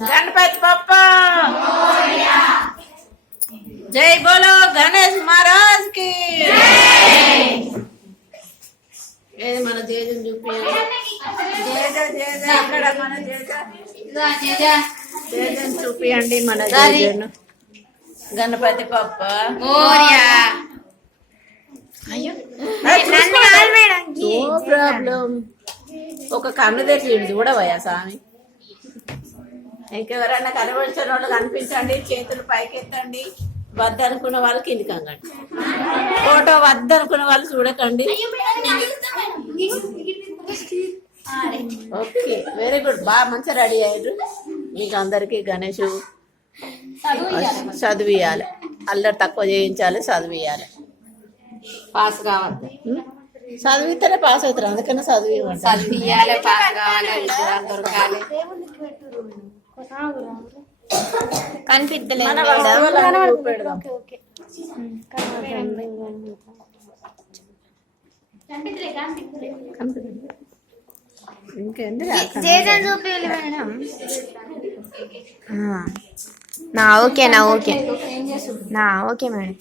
गणपति पप्पा जय बोलो गणेश महाराज की मन जय चूपी जय चूपी मन जय गणपति पप्पा నో ప్రాబ్లం ఒక కన్ను తెచ్చి చూడవయ్యా స్వామి ఇంకెవరైనా కనబడిచిన వాళ్ళు కనిపించండి చేతులు పైకెత్తండి వద్దనుకున్న వాళ్ళు కిందికి అంగండి ఫోటో వద్దనుకున్న వాళ్ళు చూడకండి ఓకే వెరీ గుడ్ బాగా మంచిగా రెడీ అయ్యారు మీకు అందరికీ గణేష్ చదివియాలి అల్లరి తక్కువ చేయించాలి చదివియాలి పాస్ కావద్దు చదివితేనే పాస్ అవుతారు అందుకనే చదివియాలి పాస్ కావాలి దొరకాలి కనిపిద్దలేదు చూపించాలి మేడం ఓకే మేడం